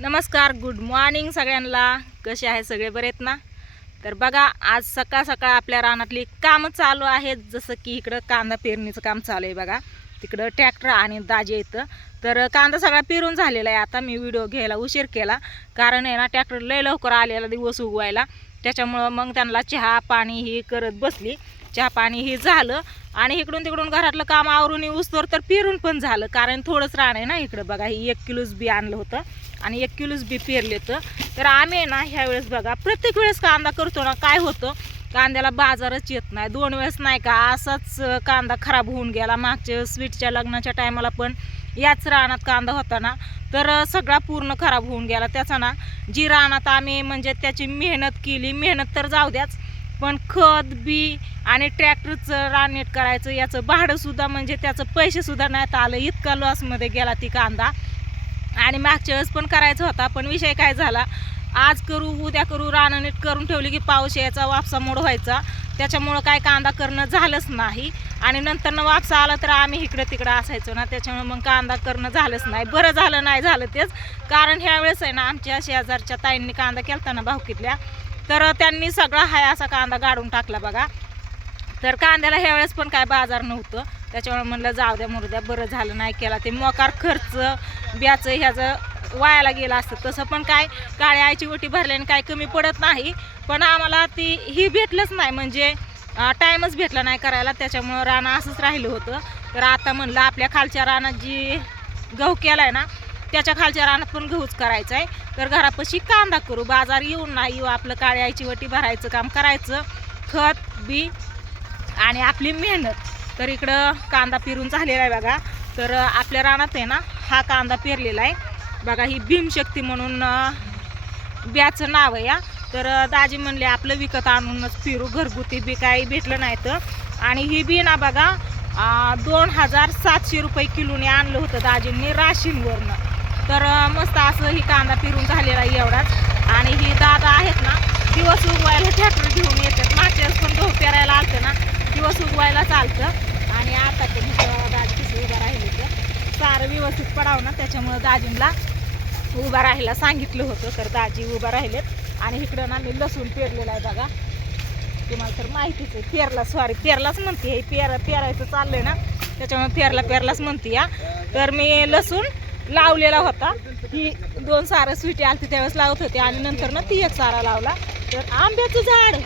नमस्कार, good morning सगळ्यांना. कसे आहे सगळे, बरे आहेत ना? तर बघा, आज सकाळ सकाळ आपल्या रानातली कामं चालू आहेत. जसं की इकडं कांदा पेरणीचं काम चालू आहे बघा. तिकडं ट्रॅक्टर आणि दाजे येतं. तर कांदा सगळा पेरून झालेला आहे. आता मी व्हिडिओ घ्यायला उशीर केला, कारण आहे ना ट्रॅक्टर लय लवकर आलेला दिवस उगवायला. त्याच्यामुळं मग त्यांना चहा पाणी ही करत बसली. चहा पाणी ही झालं आणि इकडून तिकडून घरातलं काम आवरून येऊस्तोवर तर पेरून पण झालं, कारण थोडंच रान आहे ना इकडं. बघा, ही 1 किलोच बी आणलं होतं आणि 1 किलोच बी पेरले. तर आम्ही ना ह्या वेळेस बघा, प्रत्येक वेळेस कांदा करतो ना, काय होतं, कांद्याला बाजारच येत नाही. 2 वेळेस नाही का असाच कांदा खराब होऊन गेला. मागच्या स्वीटच्या लग्नाच्या टायमाला पण याच रानात कांदा होता ना, तर सगळा पूर्ण खराब होऊन गेला. त्याचा ना जी रानात आम्ही म्हणजे त्याची मेहनत केली, मेहनत तर जाऊ द्याच, पण खत बी आणि ट्रॅक्टरचं रान नीट करायचं, याचं भाडंसुद्धा म्हणजे त्याचं पैसेसुद्धा नाहीत आलं. इतका लॉसमध्ये गेला ती कांदा. आणि मागच्या वेळेस पण करायचा होता, पण विषय काय झाला, आज करू उद्या करू रानं नीट करून ठेवली की पाऊस यायचा, वापसा मोड व्हायचा. त्याच्यामुळं काय कांदा करणं झालंच नाही. आणि नंतर वापसा आला तर आम्ही इकडं तिकडं असायचो ना, त्याच्यामुळे मग कांदा करणं झालंच नाही. बरं झालं नाही झालं तेच, कारण ह्या वेळेस आहे ना आमच्या शेजारच्या ताईंनी कांदा केलता ना भावकीतल्या, तर त्यांनी सगळा हाय असा कांदा गाडून टाकला बघा. तर कांद्याला ह्या वेळेस पण काय बाजार नव्हतं, त्याच्यामुळे म्हणलं जाऊ द्या मुरुद्या, बरं झालं नाही केला. ते मोकार खर्च ब्याचं ह्याचं वायाला गेलं असतं. तसं पण काय काळ्या आईची ओटी भरल्याने काय कमी पडत नाही, पण आम्हाला ती ही भेटलंच नाही, म्हणजे टाईमच भेटला नाही करायला. त्याच्यामुळं रानं असंच राहिलं होतं. तर आता म्हणलं आपल्या खालच्या रानात जी गहू केला आहे ना, त्याच्या खालच्या रानात पण गहूच करायचा आहे. तर घरापाशी कांदा करू, बाजार येऊन नाही येऊ, आपलं काळ्या आईची वटी भरायचं काम करायचं, खत बी आणि आपली मेहनत. तर इकडं कांदा पेरून झालेला आहे बघा. तर आपल्या रानात आहे ना हा कांदा पेरलेला आहे बघा. ही भीमशक्ती म्हणून ब्याचं नाव आहे या. तर दाजी म्हणले आपलं विकत आणूनच पेरू, घरगुती बी काही भेटलं नाही तर. आणि ही बी ना बघा 2700 रुपये किलोने आणलं होतं दाजींनी राशीनवरनं. तर मस्त असं ही कांदा पेरून झालेला आहे एवढाच. आणि ही दादा आहेत ना, दिवस उगवायला ट्रॅक्टर घेऊन येतात. मागच्या वेळेस पण गहू पेरायला आलतं ना, दिवस उगवायला चालतं. आणि आता ते दाजी कसं उभं राहिले तर सारं व्यवस्थित पडावं ना, त्याच्यामुळं दाजींना उभा राहायला सांगितलं होतं. तर दाजी उभा राहिलेत. आणि इकडं ना मी लसूण पेरलेला आहे बघा, तुम्हाला तर माहितीच आहे. पेरलाच म्हणते, हे पेरायचं चाललंय ना, त्याच्यामुळे पेरलाच म्हणते या. तर मी लसूण लावलेला होता. ही 2 सारं स्वीटी आलती त्यावेळेस लावत होते, आणि नंतर ना ती 1 सारा लावला. तर आंब्याचं झाड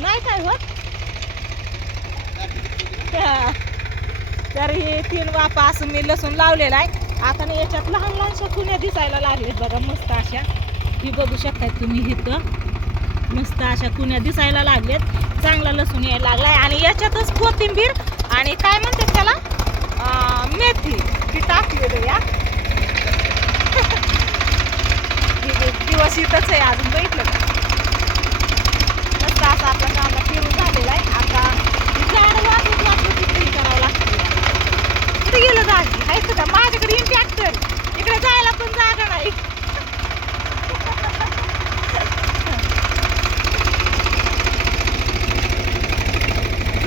नाही काय होत. तर हे 3 वाफा असं मी लसूण लावलेला आहे. आता ना याच्यात लहान लहानशा कुण्या दिसायला लागलेत बघा, मस्त अशा. ही बघू शकताय तुम्ही, इथं मस्त अशा कुण्या दिसायला लागलेत. चांगला लसूण यायला लागलाय. आणि याच्यातच कोथिंबीर आणि काय म्हणतात त्याला, मेथी ती टाकलेलं या. दिवस इथंच आहे अजून, बघितलं का. मस्त असा आपला कांदा फिरून झालेला आहे. आता झाड वाचून तिकडे करावं लागतं. कुठे गेलं दाजी, आहे का माझ्याकडे येईन ट्रॅक्टर, इकडे जायला पण जागा नाही.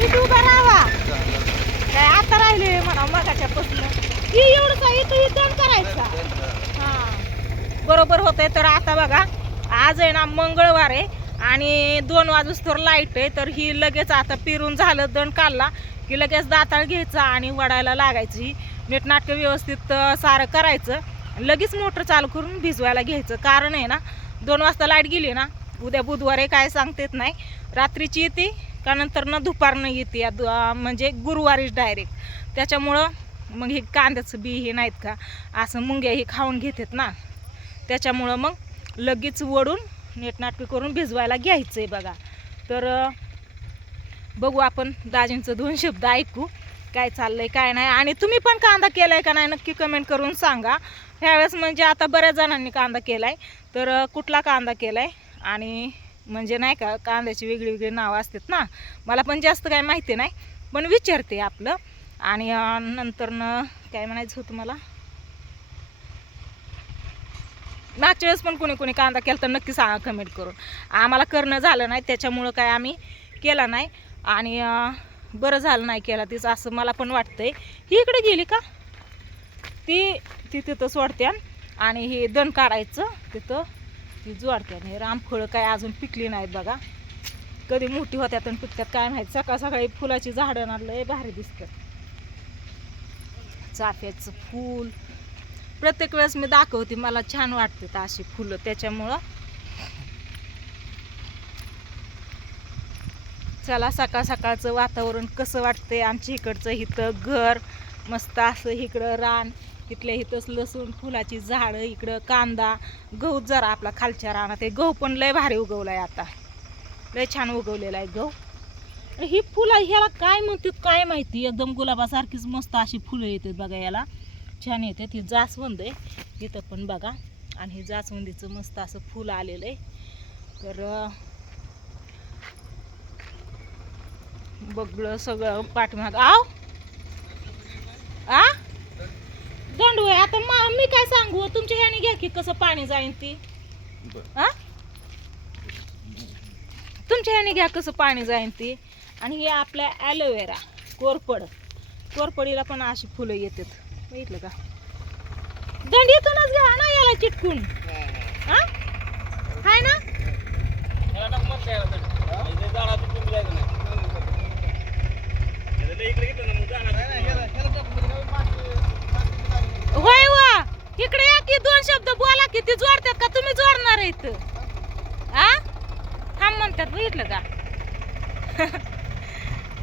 इथे उभा राहावा काय, आता राहिले म्हणा मगाच्या पासून. ही एवढंच आहे, इथं दण करायचा. हां बरोबर होतंय. तर आता बघा, आज आहे ना मंगळवार आहे आणि 2 वाजूस्तोवर लाईट आहे. तर ही लगेच आता पेरून झालं, दण काढला की लगेच दाताळ घ्यायचा आणि वडायला लागायची. ही नीटनाटकं व्यवस्थित सारं करायचं, लगेच मोटर चालू करून भिजवायला घ्यायचं. कारण आहे ना 2 वाजता लाईट गेली ना, उद्या बुधवार आहे काय सांगता येत नाही, रात्रीची येते का नंतर ना दुपारनं येते, म्हणजे गुरुवारीच डायरेक्ट. त्याच्यामुळं मग हे कांद्याचं बी हे नाहीत का असं मुंग्या हे खाऊन घेतात ना, त्याच्यामुळं मग लगेच वडून नीटनाटकं करून भिजवायला घ्यायचं आहे बघा. तर बघू आपण दाजींचं 2 शब्द ऐकू, काय चाललंय काय नाही. आणि तुम्ही पण कांदा केलाय का नाही नक्की कमेंट करून सांगा. ह्यावेळेस म्हणजे आता बऱ्याच जणांनी कांदा केलाय, तर कुठला कांदा केलाय, आणि म्हणजे नाही का कांद्याची वेगळी वेगळी नावं असतात ना, मला पण जास्त काय माहिती नाही, पण विचारते आपलं. आणि नंतरनं काय म्हणायचं होतं मला, मागच्या वेळेस पण कोणी कोणी कांदा केला तर नक्की सांगा कमेंट करून. आम्हाला करणं झालं नाही, त्याच्यामुळं काय आम्ही केला नाही. आणि बरं झालं नाही केला तीच, असं मला पण वाटतंय. ही इकडे गेली का, ती तिथं सोडत्या. आणि हे दण काढायचं तिथं ही जोडत्याने. रामफळं काय अजून पिकली नाहीत बघा, कधी मोठी होत्यात आणि पिकतात काय माहीत. सकाळ सकाळी फुलाची झाडं ना लय भारी दिसतात. चाफ्याचं फूल प्रत्येक वेळेस मी दाखवते, मला छान वाटतात अशी फुलं, त्याच्यामुळं चला सकाळ सकाळचं वातावरण कसं वाटतंय आमच्या इकडचं. इथं घर मस्त असं, इकडं रान, इथल्या इथंच लसूण फुलाची झाडं, इकडं कांदा, गहू जरा आपला खालच्या रानात आहे. गहू पण लय भारी उगवलाय, आता लय छान उगवलेला आहे गहू. ही फुलं ह्याला काय म्हणतात काय माहिती, एकदम गुलाबासारखीच मस्त अशी फुलं येतात बघा, याला छान येतात. ही जास्वंद आहे इथं पण बघा, आणि हे जास्वंदीचं मस्त असं फुल आलेलं आहे. तर बघलं सगळं पाठीमाग आव आ दंडू आहे. आता मी काय सांगू, तुमच्या ह्याने घ्या की कसं पाणी जाईन ती. आ तुमच्या ह्याने घ्या कसं पाणी जाईन ती. आणि हे आपल्या ॲलोवेरा कोरपडीला पण अशी फुलं येतात, बघितलं का. दंडीतूनच घ्या ना याला चिटकून. हा हाय ना. होय वा, इकडे या की, दोन शब्द बोला की. ती जोडतात का तुम्ही जोडणार आहे इथं? आ थांब म्हणतात, बघितलं का.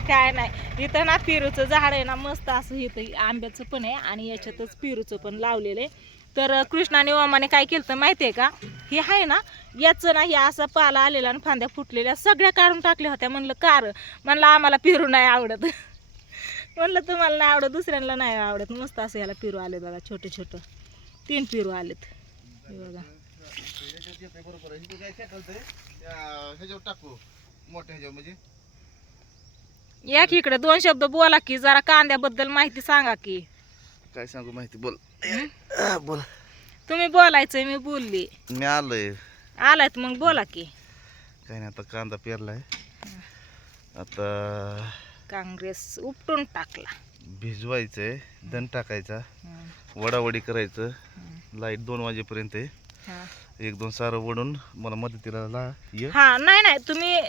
काय नाही, इथं ना पेरूचं झाड आहे ना मस्त असं, इथं आंब्याचं पण आहे आणि याच्यातच पेरूचं पण लावलेलं आहे. तर कृष्णाने ओमाने काय केलं तर माहिती आहे का, हे आहे ना याचं ना, हे असा पाला आलेला आणि फांद्या फुटलेल्या सगळ्या काढून टाकल्या होत्या. म्हणलं कार, म्हणलं आम्हाला पेरू नाही आवडत. म्हणलं तुम्हाला नाही आवडत, दुसऱ्यांना नाही आवडत. मस्त असं याला पेरू आले बघा, छोटे छोटे 3 पेरू आलेत हे बघा. या की इकडे 2 शब्द बोला की, जरा कांद्याबद्दल माहिती सांगा की. काय सांगू माहिती, बोल बोल. तुम्ही बोलायचंय, मी बोलली. मी आलोय. आलात मग बोला की. काय नाही, आता कांदा पेरलाय, आता काँग्रेस उपटून टाकला, भिजवायचंय, दण टाकायचा, वडावडी करायचं. लाईट 2 वाजेपर्यंत आहे. 1-2 सारं वडून मला मदतीला ये. हा नाही नाही, तुम्ही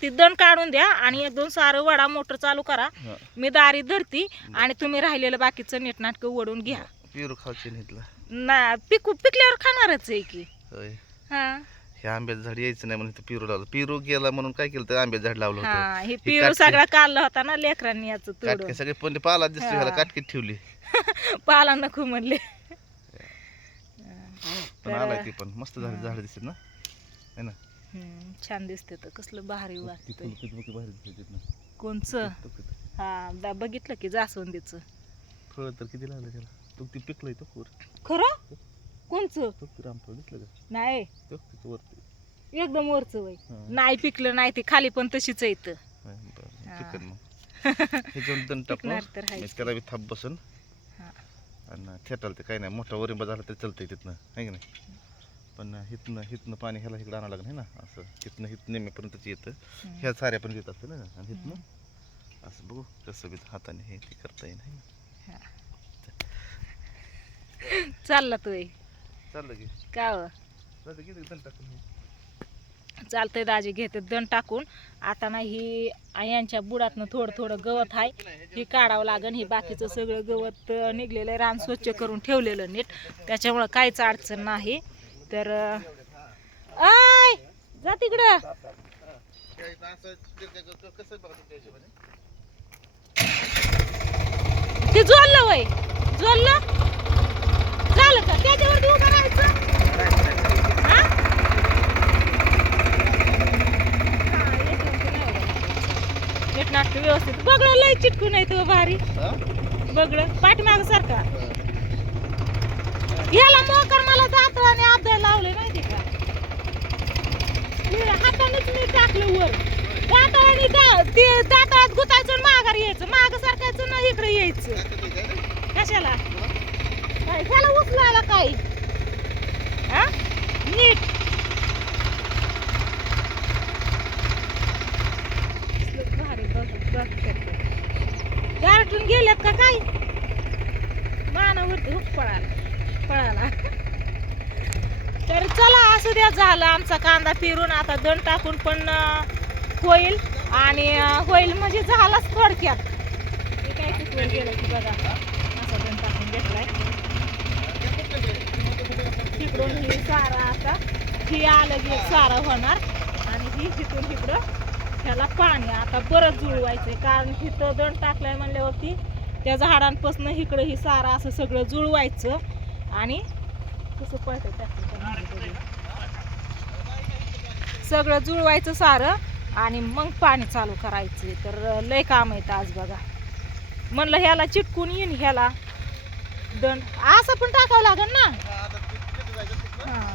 ती दण काढून द्या आणि 1-2 सारं वडा, मोटर चालू करा, मी दारी धरती आणि तुम्ही राहिलेलं बाकीचं नीटनाटकं वडून घ्या. पेरू खायचे नाहीतला ना, पिकल्यावर खाणारच आहे की. होय. हा हे आंब्याचं झाड यायचं नाही म्हणून पेरू लावलं. पेरू गेला म्हणून काय केलं तर आंब्याचं झाड लावलं हा, होतं. हे पेरू सगळा काढला होता ना लेकरांनी याचं तोडून. काटके सगळे पण पाला दिसतो, ह्याला काटकीत ठेवली. पाला नको म्हणले. पण आलाय ती पण मस्त झाड झाड दिसत ना, है ना. छान दिसते तर, कसलं भारी वाटतंय. भारी दिसत. कोणचं? हा बघितलं की जास्वंदीचं फळ तर किती लागलं त्याला. तो ती पिकलंय तो पूर. खरं? कोणचं? तो रामफळ दिसलं का नाही, तो तिथं वरती एकदम वरचं वय नाही पिकलं नाही, ते खाली पण तशीच येत. पिकन मग ह्याच्यावर दण टाकणार तर हाय. त्याला बी थाप बसून आणि थेटाल ते काय नाही, मोठा वरिंबा झाला तर चालतंय तिथनं, आहे की नाही. पण हिथनं पाणी ह्याला इकडं आणावं लागेल, है ना. असं हिथनं नेहमीपर्यंतच येतं, ह्या साऱ्या पण येत असतं ना. आणि हिथनं असं बघू कसं बी हाताने हे ते करता येईल, है ना. चालला तू चाललं की का किती दण टाकून चालतंय. दाजी घेते दण टाकून. आता ना ही यांच्या बुडातनं थोडं थोडं गवत आहे, हे काढावं लागेल. हे बाकीचं सगळं गवत निघलेलं आहे, रान स्वच्छ करून ठेवलेलं नीट, त्याच्यामुळं काहीच अडचण नाही. तर आय जा तिकडं. ते जोडलं वय, जोडलं झालं का, त्याच्यावरती उभं राहायचं. नाटक व्यवस्थित बगळं लय चिटकून आहे तो भारी. बगळं पाठीमाग सारखा. ह्याला मोकर मला दाताने आबदा लावले माहिती का, हातानेच मी टाकलं वर. दाताने ते दातात गुतायचं, माघार यायचं, माग सारखायचं ना इकडे यायचं. कशाला काय त्याला उचलायला काय हा नीट. गारठून गेल्यात का काय, मानावरती हुक पळाला. असू द्या, झाला आमचा कांदा पेरून. आता दण टाकून पण होईल आणि होईल म्हणजे झालाच थोडक्यात. हे काय कुठवर गेलं की बघा, असा दण टाकून घेतलाय. तिकडून ही सारा आता ही आलं की सारा होणार आणि ही तिथून इकडं ह्याला पाणी आता बरंच जुळवायचंय, कारण इथं दण टाकलाय म्हणल्यावरती त्या झाडांपासून इकडं ही सारा असं सगळं जुळवायचं आणि कसं पळतं ट्रॅक्टर सगळं जुळवायचं सारं आणि मग पाणी चालू करायचं. तर लय काम आहेत आज बघा. म्हणलं ह्याला चिटकून येईन, ह्याला दंड असं पण टाकावं लागेल ना. हां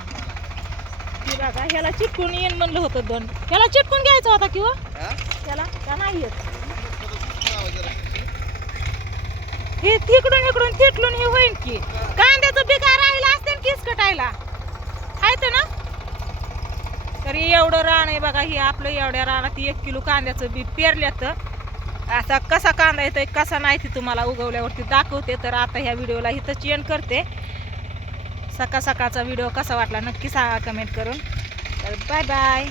ती बघा, ह्याला चिटकून येईन म्हणलं होतं दंड. ह्याला चिटकून घ्यायचा होता किंवा त्याला का नाही येत. हे तिकडून इकडून तिटलून हे होईल की. कांद्याचं बिगा राहिला असते ना किस कटायला, आहेत ना. तर एवढं रान आहे बघा. हे आपलं एवढ्या रानात 1 किलो कांद्याचं बी पेरल्यात. आता कसा कांदा येतोय कसा नाही ते तुम्हाला उगवल्यावरती दाखवते. तर आता ह्या व्हिडिओला इथंच एंड करते. सकाळचा व्हिडिओ कसा वाटला नक्की सांगा कमेंट करून. तर बाय बाय.